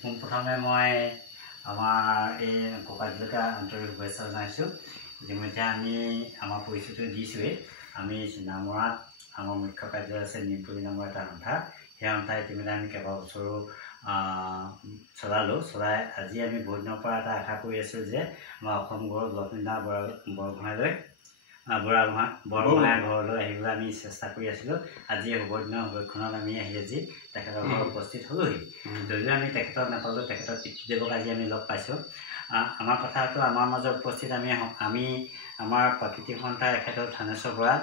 পোনপ্ৰথমে মই আমাৰ এই ককাজুলকা আন্তৰিক শুভেচ্ছা জনাইছোঁ। ইতিমধ্যে আমি আমাৰ পৰিচয়টো দিছোঁৱেই। আমি চিনামৰাত আমাৰ মুখ্য কাৰ্য আছে নিমপুলি নামৰ এটা সন্থা। সেই সন্থা ইতিমধ্যে আমি কেইবাবছৰো চলাই আজি আমি বহুত দিনৰ পৰা এটা আশা কৰি আছোঁ যে আমাৰ অসম গৌৰৱ লক্ষ্মীনাথ বৰগোহাঁই ঘৰলৈ আহিবলৈ আমি চেষ্টা কৰি আছিলোঁ। আজি শুভ দিনৰ শুভক্ষণত আমি আজি তেখেতৰ ঘৰত উপস্থিত হ'লোহি। যদিও আমি তেখেতক নাপালোঁ, তেখেতৰ পিতৃদেৱক আজি আমি লগ পাইছোঁ। আমাৰ কথাটো আমাৰ মাজত উপস্থিত আমি আমাৰ প্ৰাকৃতিক সন্থা এখেতৰ থানেশ্বৰ বৰা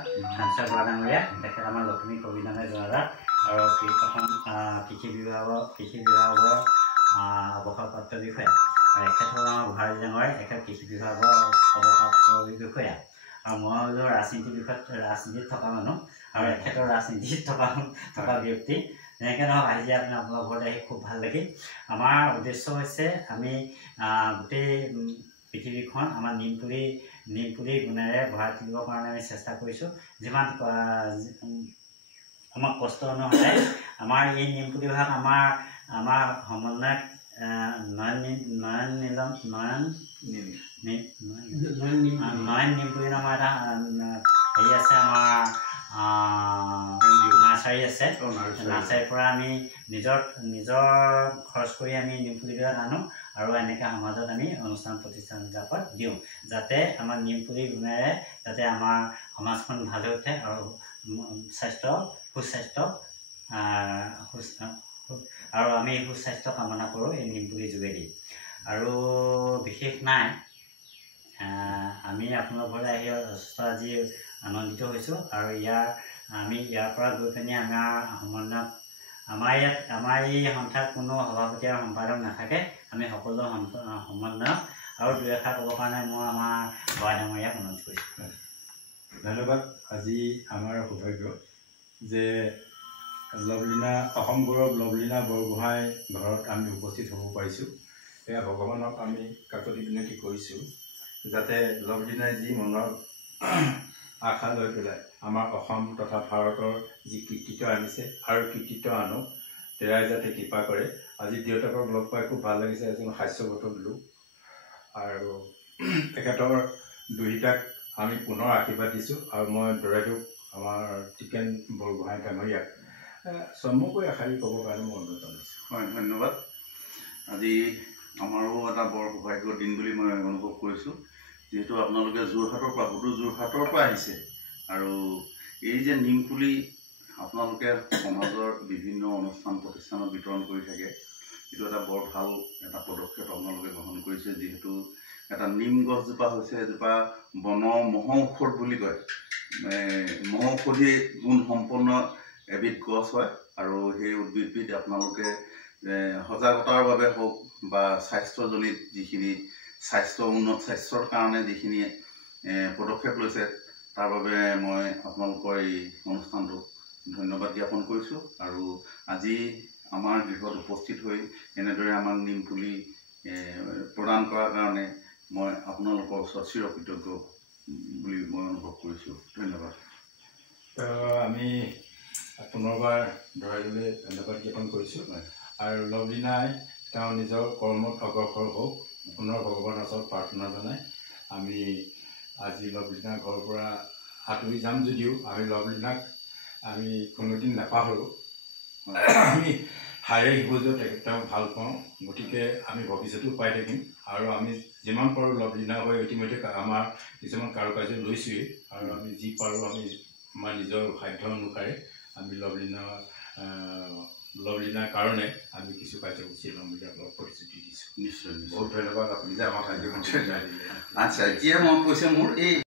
ডাঙৰীয়া, তেখেত আমাৰ লক্ষ্মী কবি নামে জনাজাত আৰু অসম কৃষি বিভাগৰ অৱসৰপ্ৰাপ্ত বিষয়া। আৰু এখেত হ'ল আমাৰ গোহাঁই ডাঙৰীয়া, এখেত কৃষি বিভাগৰ অৱসৰপ্ৰাপ্ত বিষয়া। আৰু মই হ'লো ৰাজনীতিত থকা মানুহ আৰু এখেতৰ ৰাজনীতিত থকা ব্যক্তি। যেনেকৈ নহওক আজি আপোনালোকৰ ঘৰত আহি খুব ভাল লাগিল। আমাৰ উদ্দেশ্য হৈছে আমি গোটেই পৃথিৱীখন আমাৰ নিমপুলি গুণেৰে ভৰাই তুলিবৰ কাৰণে আমি চেষ্টা কৰিছোঁ। যিমান আমাৰ কষ্ট অনুসাৰে আমাৰ এই নিমপুলি ভাগ আমাৰ সমন্বয়ক নয়ন নিমপুলি নামৰ এটা হেৰি আছে, আমাৰ নাৰ্চাৰী আছে। নাৰ্চাৰীৰ পৰা আমি নিজৰ খৰচ কৰি আমি নিমপুলিবিলাক আনো আৰু এনেকৈ সমাজত আমি অনুষ্ঠান প্ৰতিষ্ঠানবিলাকত দিওঁ, যাতে আমাৰ নিমপুলি গুণেৰে যাতে আমাৰ সমাজখন ভাল হৈ উঠে আৰু সুস্বাস্থ্য আৰু আমি সুস্বাস্থ্য কামনা কৰোঁ এই নিমপুলিৰ যোগেদি। আৰু বিশেষ নাই, আমি আপোনালোকৰ ঘৰলৈ আহি যথেষ্ট আজি আনন্দিত হৈছোঁ। আৰু আমি ইয়াৰ পৰা গৈ পিনি আমাৰ এই সন্থাত কোনো সভাপতি আৰু সম্পাদক নাথাকে। আমি সকলো সমন্বয়ক আৰু দুই এষাৰ ক'বৰ কাৰণে মই আমাৰ বৰা ডাঙৰীয়াক অনুৰোধ কৰিছোঁ। ধন্যবাদ। আজি আমাৰ সৌভাগ্য যে অসম গৌৰৱ লভলীনা বৰগোহাঁই ঘৰত আমি উপস্থিত হ'ব পাৰিছোঁ। এয়া ভগৱানক আমি কাকতি বিনতি কৰিছোঁ যাতে লভলীনাই যি মনৰ আশা লৈ পেলাই আমাৰ অসম তথা ভাৰতৰ যি কৃতিত্ব আনিছে আৰু কৃতিত্ব আনক তেৰাই যাতে কৃপা কৰে। আজি দেউতাকক লগ পাই খুব ভাল লাগিছে। এজন হাস্যবতক লোক আৰু তেখেতৰ দুহিতাক আমি পুনৰ আশীৰ্বাদ দিছোঁ। আৰু মই দৰেটোক আমাৰ টিকেন বৰগোহাঁই ডাঙৰীয়াক চমুকৈ এষাৰি ক'বৰ কাৰণে মই অনুৰোধ জনাইছোঁ। হয়, ধন্যবাদ। আজি আমাৰো এটা বৰ সৌভাগ্যৰ দিন বুলি মই অনুভৱ কৰিছোঁ, যিহেতু আপোনালোকে যোৰহাটৰ পৰা আহিছে। আৰু এই যে নিমপুলি আপোনালোকে সমাজৰ বিভিন্ন অনুষ্ঠান প্ৰতিষ্ঠানত বিতৰণ কৰি থাকে, এইটো এটা বৰ ভাল এটা পদক্ষেপ আপোনালোকে গ্ৰহণ কৰিছে। যিহেতু এটা নিম গছজোপা হৈছে এজোপা মহৌষধ বুলি কয়, মহৌষধি গুণ সম্পন্ন এবিধ গছ হয়। আৰু সেই উদ্ভিদবিধ আপোনালোকে সজাগতাৰ বাবে হওক বা স্বাস্থ্যজনিত যিখিনি উন্নত স্বাস্থ্যৰ কাৰণে যিখিনি পদক্ষেপ লৈছে, তাৰ বাবে মই আপোনালোকৰ এই অনুষ্ঠানটোক ধন্যবাদ জ্ঞাপন কৰিছোঁ। আৰু আজি আমাৰ গৃহত উপস্থিত হৈ এনেদৰে আমাক নিমপুলি প্ৰদান কৰাৰ কাৰণে মই আপোনালোকৰ ওচৰত চিৰকৃতজ্ঞ বুলি মই অনুভৱ কৰিছোঁ। ধন্যবাদ। আমি পুনৰবাৰ দৰাইলৈ ধন্যবাদ জ্ঞাপন কৰিছোঁ। আৰু লভলীনাই তেওঁ নিজৰ কৰ্মত অগ্ৰসৰ হওক, পুনৰ ভগৱানৰ ওচৰত প্ৰাৰ্থনা জনাই আমি আজি লভলীনাৰ ঘৰৰ পৰা আঁতৰি যাম। যদিও আমি লভলীনাক আমি কোনোদিন নাপাহৰোঁ। আমি হাৰে শিৱজো তেওঁক ভাল পাওঁ, গতিকে আমি ভৱিষ্যতেও পাই থাকিম। আৰু আমি যিমান পাৰোঁ লভলীনা হৈ ইতিমধ্যে আমাৰ কিছুমান কাৰুকাৰ্য লৈছোঁৱেই। আৰু আমি যি পাৰোঁ আমি আমাৰ নিজৰ সাধ্য অনুসাৰে আমি লভলীনাৰ কাৰণে আমি কিছু কাৰ্যসূচী ল'ম বুলি আপোনাক প্ৰতিশ্ৰুতি দিছোঁ। নিশ্চয়। বহুত ধন্যবাদ আপুনি যে আমাক কাৰ্যসূচী দিলে। আচ্ছা, এতিয়া মই কৈছে মোৰ এই